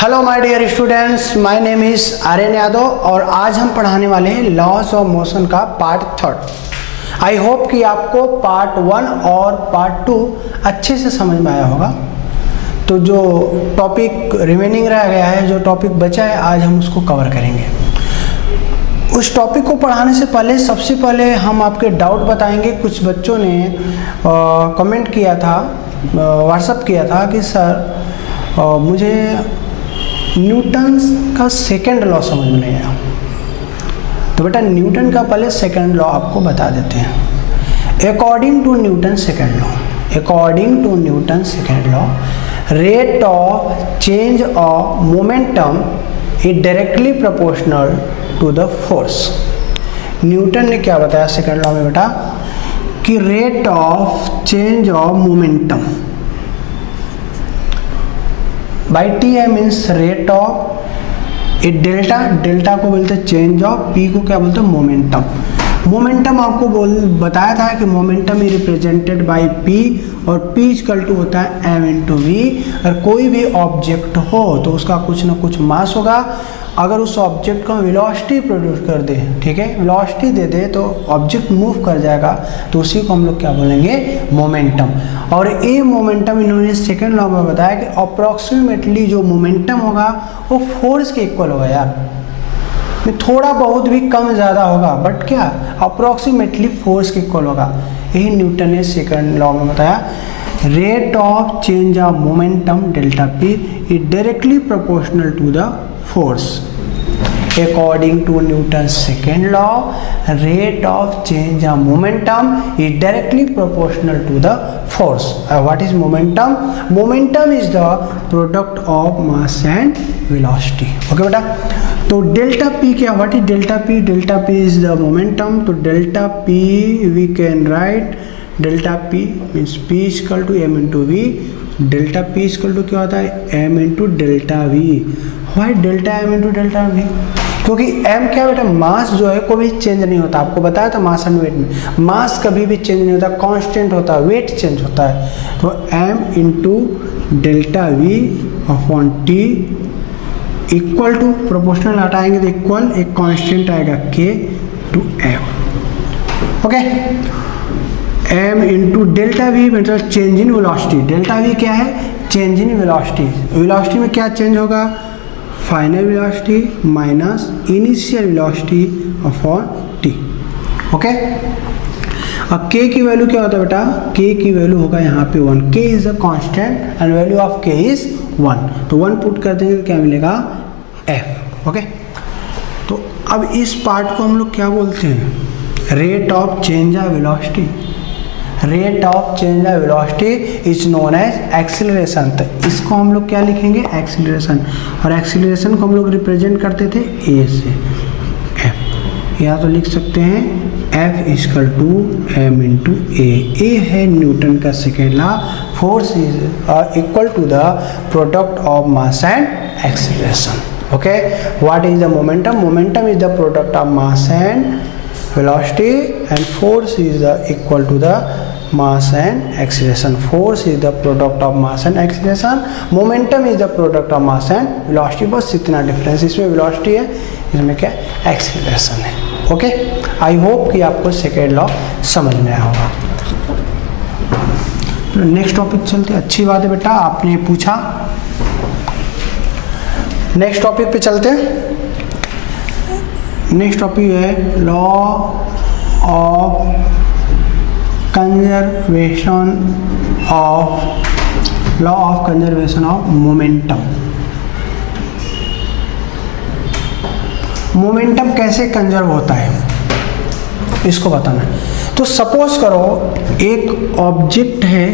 Hello my dear students, my name is Aryan Yadav और आज हम पढ़ाने वाले हैं लॉस ऑफ मोशन का पार्ट थर्ड। आई होप कि आपको पार्ट 1 और पार्ट 2 अच्छे से समझ में आया होगा। तो जो टॉपिक रिमेनिंग रह गया है, जो टॉपिक बचा है, आज हम उसको कवर करेंगे। उस टॉपिक को पढ़ाने से पहले सबसे पहले हम आपके डाउट बताएंगे। कुछ बच्चों ने कमेंट किया था, व्हाट्सअप किया था कि सर मुझे न्यूटन का सेकंड लॉ समझ में नहीं आया। तो बेटा न्यूटन का पहले सेकंड लॉ आपको बता देते हैं। According to Newton second law, rate of change of momentum is directly proportional to the force. Newton ने क्या बताया सेकंड लॉ में बेटा कि rate of change of momentum by t I means rate of a delta को बोलते हैं change of, P को क्या बोलते हैं मोमेंटम। मोमेंटम आपको बताया था कि momentum is represented by P और पी इक्वल टू होता है एम इंटू वी। अगर कोई भी ऑब्जेक्ट हो तो उसका कुछ ना कुछ मास होगा। अगर उस ऑब्जेक्ट को वेलोसिटी प्रोड्यूस कर दे, ठीक है, वेलोसिटी दे दे तो ऑब्जेक्ट मूव कर जाएगा, तो उसी को हम लोग क्या बोलेंगे मोमेंटम। और ये मोमेंटम इन्होंने सेकेंड लॉ में बताया कि अप्रॉक्सीमेटली जो मोमेंटम होगा वो फोर्स के इक्वल होगा। यार थोड़ा बहुत भी कम ज़्यादा होगा, बट क्या अप्रॉक्सीमेटली फोर्स के इक्वल होगा। यही न्यूटन ने सेकेंड लॉ में बताया। Rate of change of momentum delta P is directly proportional to the force. According to Newton's second law, rate of change of momentum is directly proportional to the force. What is momentum? Momentum is the product of mass and velocity. Okay बेटा, तो delta P क्या, what is delta P? Delta P is the momentum. तो delta P we can write delta P means P equal to M into V. Delta P equal to क्या होता है M into delta V. Why delta M into delta V? क्योंकि M क्या बेटा मास जो है कोई भी चेंज नहीं होता। आपको बताया था मास एंड वेट में मास कभी भी चेंज नहीं होता, कांस्टेंट होता है, वेट चेंज होता है। तो M into delta V upon T equal to proportional हटाएंगे तो इक्वल एक कांस्टेंट आएगा K to M. Okay, M into delta V मतलब change in velocity. Delta V क्या है? Change in velocity. वेलोसिटी में क्या चेंज होगा? Final velocity minus initial velocity upon T. Okay, अब के की वैल्यू क्या होता है बेटा? के की वैल्यू होगा यहाँ पे 1। के is a constant and value of के इज 1। तो 1 पुट कर देंगे तो क्या मिलेगा? एफ। ओके, तो अब इस पार्ट को हम लोग क्या बोलते हैं? Rate of change of velocity. Rate of change of velocity is known as acceleration. तो इसको हम लोग क्या लिखेंगे? एक्सीलरेशन। और एक्सीलरेशन को हम लोग रिप्रेजेंट करते थे ए से एफ। या तो लिख सकते हैं F equal to M into A. A है न्यूटन का second law, force is equal to the product of mass and acceleration. Okay, what is the momentum? Momentum is the product of mass and velocity and force is equal to the mass and acceleration. Force is the product of mass and acceleration. Momentum is the product of mass and velocity. बस इतना difference, इसमें velocity है, इसमें क्या acceleration है। Okay, आई hope कि आपको second law समझ में आया होगा। नेक्स्ट टॉपिक चलते। अच्छी बात है बेटा, आपने पूछा। नेक्स्ट टॉपिक पे चलते हैं। नेक्स्ट टॉपिक है law of conservation of momentum. Momentum कैसे कंजर्व होता है इसको बताना है। तो सपोज करो एक ऑब्जेक्ट है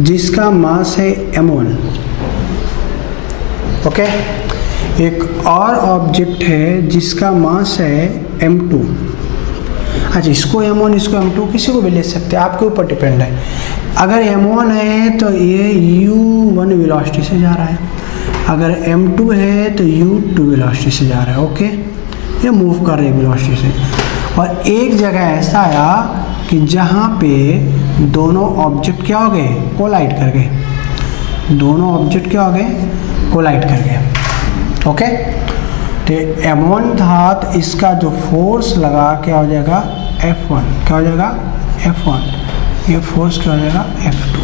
जिसका मास है m1। ओके, एक और ऑब्जेक्ट है जिसका मास है m2। अच्छा, इसको m1 इसको m2 किसी को भी ले सकते हैं, आपके ऊपर डिपेंड है। अगर m1 है तो ये u1 वेलोसिटी से जा रहा है, अगर m2 है तो u2 वेलोसिटी से जा रहा है। ओके, ये मूव कर रहे हैं वेलोसिटी से। और एक जगह ऐसा आया कि जहाँ पे दोनों ऑब्जेक्ट क्या हो गए? कोलाइड कर गए। दोनों ऑब्जेक्ट क्या हो गए, कोलाइड कर गए। ओके, तो m1 था तो इसका जो फोर्स लगा क्या हो जाएगा F1, क्या हो जाएगा F1, ये फोर्स क्या हो जाएगा F2,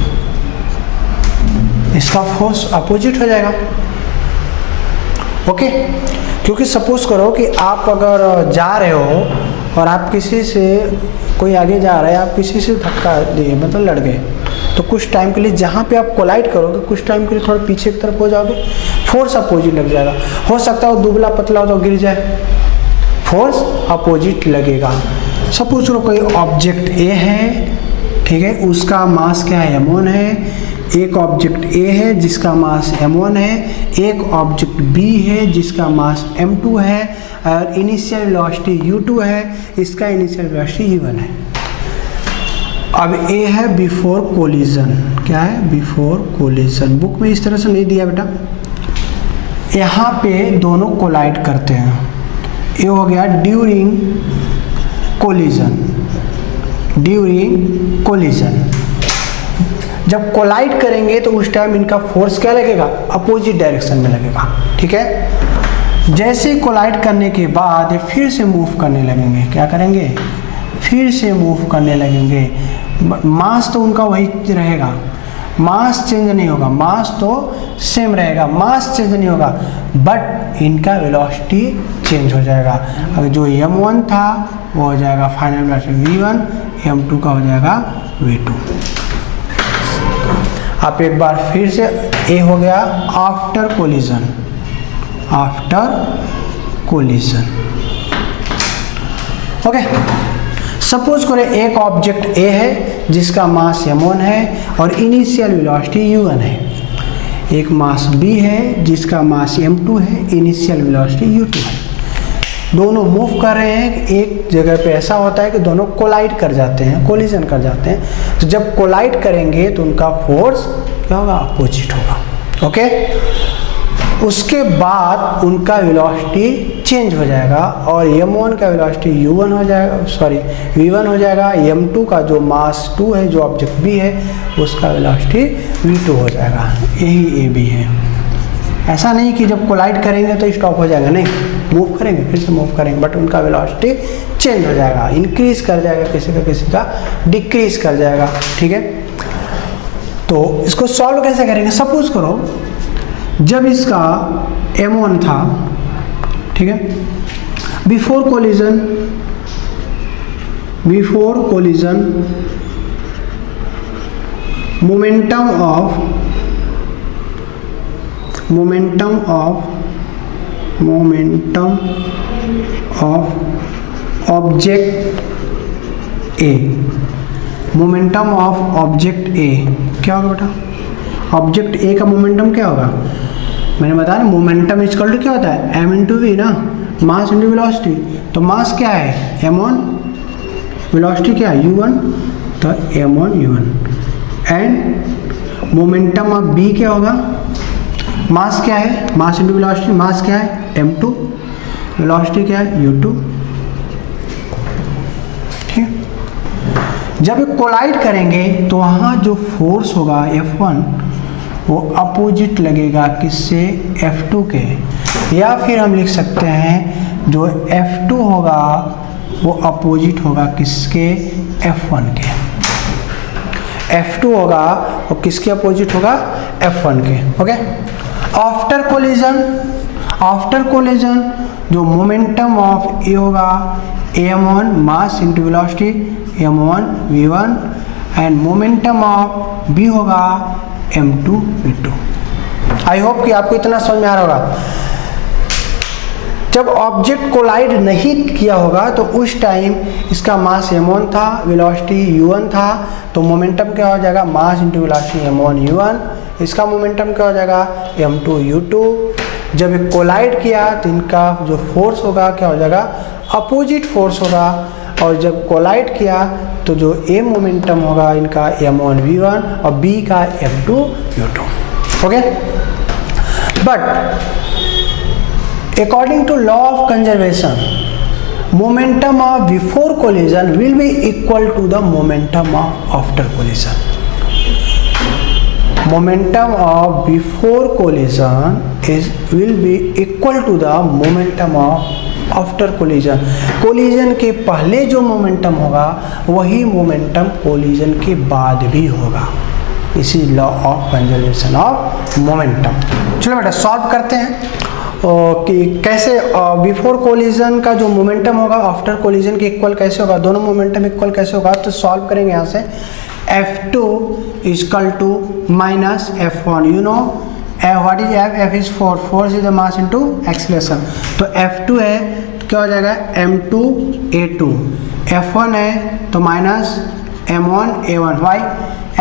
इसका फोर्स अपोजिट हो जाएगा। ओके, क्योंकि सपोज करो कि आप अगर जा रहे हो और आप किसी से, कोई आगे जा रहा है, आप किसी से धक्का दिए, मतलब लड़ गए, तो कुछ टाइम के लिए जहाँ पे आप कोलाइड करोगे कुछ टाइम के लिए थोड़ा पीछे की तरफ हो जाओगे, फोर्स अपोजिट लग जाएगा। हो सकता है वो दुबला पतला हो तो गिर जाए, फोर्स अपोजिट लगेगा। सपोज करो कोई ऑब्जेक्ट ए है, ठीक है, उसका मास क्या है m1 है, एक ऑब्जेक्ट ए है जिसका मास m1 है, एक ऑब्जेक्ट बी है जिसका मास m2 है, और इनिशियल वेलोसिटी u2 है, इसका इनिशियल वेलोसिटी u1 है। अब ए है बिफोर कोलिजन, क्या है बिफोर कोलिजन, बुक में इस तरह से नहीं दिया बेटा। यहाँ पे दोनों कोलाइड करते हैं, ये हो गया ड्यूरिंग कोलिजन, ड्यूरिंग कोलिजन। जब कोलाइड करेंगे तो उस टाइम इनका फोर्स क्या लगेगा, अपोजिट डायरेक्शन में लगेगा। ठीक है, जैसे कोलाइड करने के बाद ये फिर से मूव करने लगेंगे, क्या करेंगे, फिर से मूव करने लगेंगे। मास तो उनका वही रहेगा, मास चेंज नहीं होगा, मास तो सेम रहेगा, मास चेंज नहीं होगा, बट इनका वेलोसिटी चेंज हो जाएगा। अगर जो m1 था वो हो जाएगा फाइनल वेलोसिटी v1, m2 का हो जाएगा v2। आप एक बार फिर से, ए हो गया after collision, after collision. Okay, suppose करें एक ऑब्जेक्ट ए है जिसका मास m1 है और इनिशियल वेलोसिटी u1 है, एक मास b है जिसका मास m2 है, इनिशियल वेलोसिटी u2 है। दोनों मूव कर रहे हैं, एक जगह पे ऐसा होता है कि दोनों कोलाइड कर जाते हैं, कोलिजन कर जाते हैं। तो जब कोलाइड करेंगे तो उनका फोर्स क्या होगा, अपोजिट होगा। ओके, उसके बाद उनका वेलोसिटी चेंज हो जाएगा और m1 का वेलोसिटी u1 हो जाएगा, सॉरी v1 हो जाएगा, m2 का जो मास 2 है, जो ऑब्जेक्ट b है, उसका वेलोसिटी v2 हो जाएगा। यही a b है। ऐसा नहीं कि जब कोलाइड करेंगे तो स्टॉप हो जाएगा, नहीं, मूव करेंगे, फिर से मूव करेंगे, बट उनका वेलोसिटी चेंज हो जाएगा, इंक्रीज कर जाएगा, किसी का डिक्रीज कर जाएगा। ठीक है, तो इसको सॉल्व कैसे करेंगे। सपोज करो जब इसका m1 था, ठीक है, before collision, momentum of object A, momentum of object A क्या होगा बेटा, ऑब्जेक्ट ए का मोमेंटम क्या होगा, मैंने बताया ना, मोमेंटम इक्वल टू क्या होता है m इंटू वी ना, मास इंटू वेलोसिटी। तो मास क्या है m1, वेलोसिटी क्या है u1, तो m1 u1 and momentum of b क्या होगा, मास क्या है, मास इंटू वेलोसिटी, मास क्या है m2, वेलोसिटी क्या है u2। ठीक है, जब कोलाइड करेंगे तो वहाँ जो फोर्स होगा F1 वो अपोजिट लगेगा किससे, F2 के, या फिर हम लिख सकते हैं जो F2 होगा वो अपोजिट होगा किसके, F1 के। F2 होगा वो किसके अपोजिट होगा, F1 के। ओके, आफ्टर कोलिजन जो मोमेंटम ऑफ ए होगा m1 mass into velocity m1 v1 and momentum of b होगा m2 v2। आई होप कि आपको इतना समझ में आ रहा होगा। जब ऑब्जेक्ट कोलाइड नहीं किया होगा तो उस टाइम इसका मास m1 था, वेलोसिटी u1 था, तो मोमेंटम क्या हो जाएगा, mass into velocity m1 u1, इसका मोमेंटम क्या हो जाएगा m2 u2। जब एक कोलाइड किया तो इनका जो फोर्स होगा क्या हो जाएगा, अपोजिट फोर्स होगा, और जब कोलाइड किया तो जो ए मोमेंटम होगा इनका m1 v1 और b का m2 u2। Okay, but according to law of conservation, momentum of before collision will be equal to the momentum of after collision। Momentum of before collision will be equal to the momentum of after collision. Collision के पहले जो momentum होगा वही momentum collision के बाद भी होगा। इसी law of conservation of momentum. चलो बेटा सॉल्व करते हैं कि कैसे बिफोर कोलिजन का जो मोमेंटम होगा आफ्टर कोलिजन के इक्वल कैसे होगा, दोनों मोमेंटम इक्वल कैसे होगा। तो सॉल्व करेंगे यहाँ से F2 equal to minus F1। You know what is F? F is force is the mass into acceleration. तो F2 है तो क्या हो जाएगा M2A2, F1 है तो minus M1A1। Why?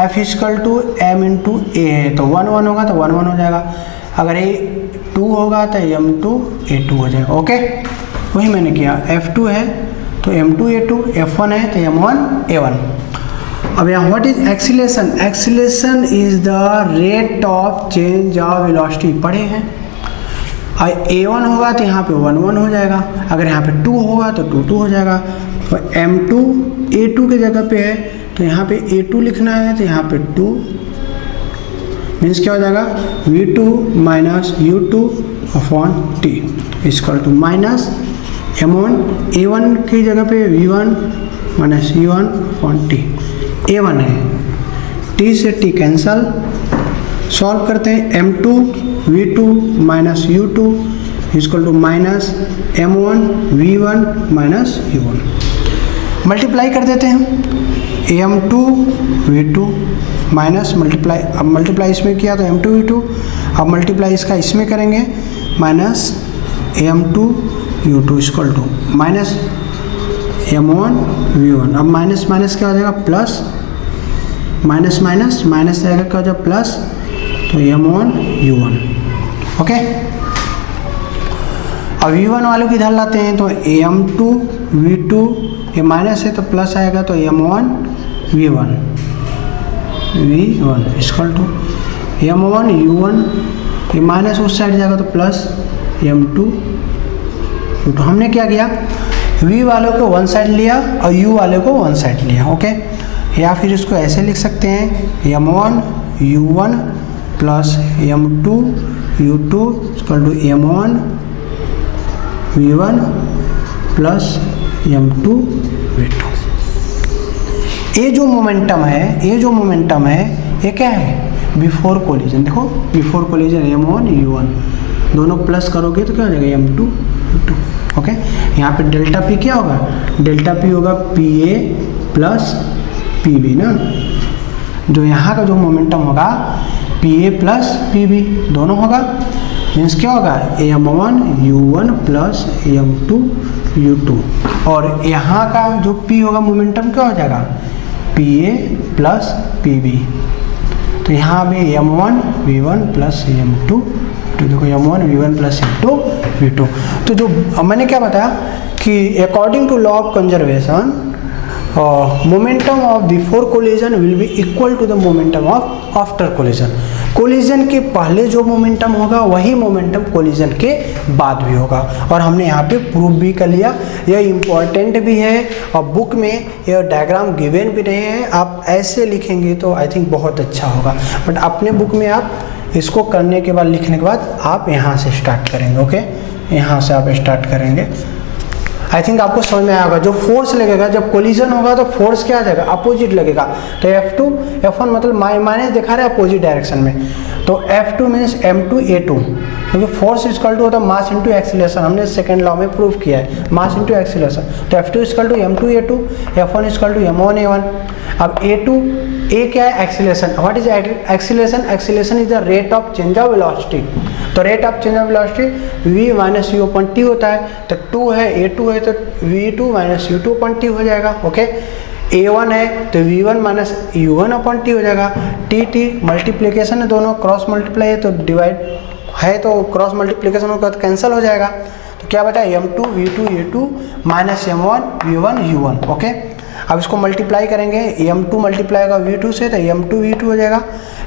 F equal to M into A है तो 1 1 होगा तो 1 1 हो जाएगा। अगर ये 2 होगा तो M2A2 हो जाएगा। ओके, वही मैंने किया। F2 है तो M2A2, F1 है तो M1A1। अब यहाँ what is acceleration? Acceleration is the rate of change of velocity. पढ़े हैं A1 होगा तो यहाँ पे 1 1 हो जाएगा, अगर यहाँ पे 2 होगा तो 2 2 हो जाएगा। तो M2A2 के जगह पे है तो यहाँ पे A2 लिखना है तो यहाँ पे 2 मीन्स क्या हो जाएगा V2 minus U2 upon T equal to minus M1A1 की जगह पे V1 minus U1 upon T। A1 है, T से T कैंसल। सॉल्व करते हैं M2 V2 minus U2 equal to minus M1 V1 minus U1। Multiply कर देते हैं M2 V2 माइनस मल्टीप्लाई, अब मल्टीप्लाई इसमें किया तो M2 V2, अब मल्टीप्लाई इसका इसमें करेंगे minus M2 U2 equal to minus M1 V1। अब माइनस माइनस क्या हो जाएगा प्लस, माइनस माइनस माइनस जाएगा क्या हो जाएगा प्लस, तो M1 U1। ओके, अब V1 वालों की इधर लाते हैं तो M2 V2 ये माइनस है तो प्लस आएगा तो M1 V1 equal to M1 U1, ये माइनस उस साइड जाएगा तो प्लस M2 U2। हमने क्या किया, V वालों को वन साइड लिया और U वाले को वन साइड लिया। ओके, या फिर इसको ऐसे लिख सकते हैं M1 U1 plus M2 U2 equal to M1 V1 plus M2 V2। ये जो मोमेंटम है ये क्या है बिफोर कोलिजन। देखो बिफोर कोलिजन M1 U1 दोनों प्लस करोगे तो क्या हो जाएगा M2 U2। ओके, यहाँ पे डेल्टा पी क्या होगा, डेल्टा पी होगा PA प्लस PB ना। जो यहाँ का जो मोमेंटम होगा PA प्लस PB दोनों होगा, मीन्स क्या होगा M1 U1 plus M2 U2। और यहाँ का जो P होगा मोमेंटम क्या हो जाएगा PA प्लस PB। तो यहाँ पे M1 V1 प्लस M2 तो देखो M1 V1 plus M2 V2। तो जो मैंने क्या बताया कि according to law of conservation momentum of before collision will be equal to the momentum of after collision. Collision के पहले जो मोमेंटम होगा वही मोमेंटम कोलिजन के बाद भी होगा। और हमने यहाँ पे प्रूव भी कर लिया, यह इम्पॉर्टेंट भी है और बुक में यह डायग्राम गिवन भी रहे हैं। आप ऐसे लिखेंगे तो आई थिंक बहुत अच्छा होगा, बट अपने बुक में आप इसको करने के बाद लिखने के बाद आप यहाँ से स्टार्ट करेंगे। ओके, यहाँ से आप स्टार्ट करेंगे। आई थिंक आपको समझ में आएगा। जो फोर्स लगेगा जब कोलिजन होगा तो फोर्स क्या आ जाएगा अपोजिट लगेगा। तो F2 F1 मतलब माइनस दिखा रहा है अपोजिट डायरेक्शन में, तो F2 मीन्स M2A2 क्योंकि फोर्स इक्वल टू होता है मास इंटू एक्सीलरेशन। हमने सेकेंड लॉ में प्रूव किया है मास इंटू एक्सीलरेशन। तो F2 equal to M2A2, F1 equal to M1A1। अब A क्या है acceleration. What is acceleration? Acceleration is the rate of change of velocity. तो rate of change of velocity V minus U upon T होता है। तो 2 है A2 है तो V2 minus U2 upon T हो जाएगा। ओके, A1 है तो V1 minus U1 upon T हो जाएगा। T मल्टीप्लीकेशन है, दोनों क्रॉस मल्टीप्लाई है तो डिवाइड है तो क्रॉस मल्टीप्लीकेशन होगा तो कैंसिल हो जाएगा। तो क्या बचा M2 V2 A2 minus M1 V1 U1। Okay, अब इसको मल्टीप्लाई करेंगे, M2 मल्टीप्लाई होगा V2 से तो M2 V2 हो जाएगा,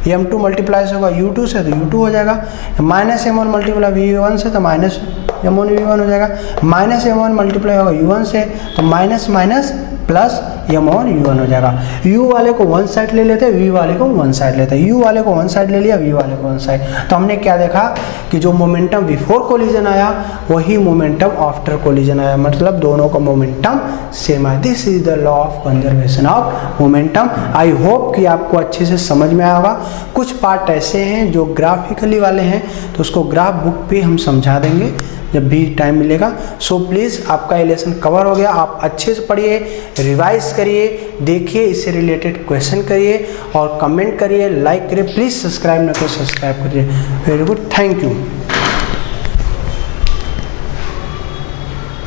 M2 मल्टीप्लाई होगा U2 से तो U2 हो जाएगा, माइनस M1 मल्टीप्लाई V1 से तो माइनस M1 V1 हो जाएगा, माइनस M1 मल्टीप्लाई होगा U1 से तो माइनस माइनस प्लस एम और यू वन हो जाएगा। यू वाले को वन साइड ले लेते हैं, वी वाले को वन साइड लेते हैं, यू वाले को वन साइड ले लिया, वी वाले को वन साइड। तो हमने क्या देखा कि जो मोमेंटम बिफोर कोलिजन आया वही मोमेंटम आफ्टर कोलिजन आया, मतलब दोनों का मोमेंटम सेम है। This is the law of conservation of momentum. I hope कि आपको अच्छे से समझ में आया होगा। कुछ पार्ट ऐसे हैं जो ग्राफिकली वाले हैं, तो उसको ग्राफ बुक पे हम समझा देंगे जब भी टाइम मिलेगा। सो प्लीज़ आपका ये लेसन कवर हो गया, आप अच्छे से पढ़िए, रिवाइज करिए, देखिए, इससे रिलेटेड क्वेश्चन करिए और कमेंट करिए, लाइक करिए, प्लीज़ सब्सक्राइब ना करिए, सब्सक्राइब करिए। Very good, thank you.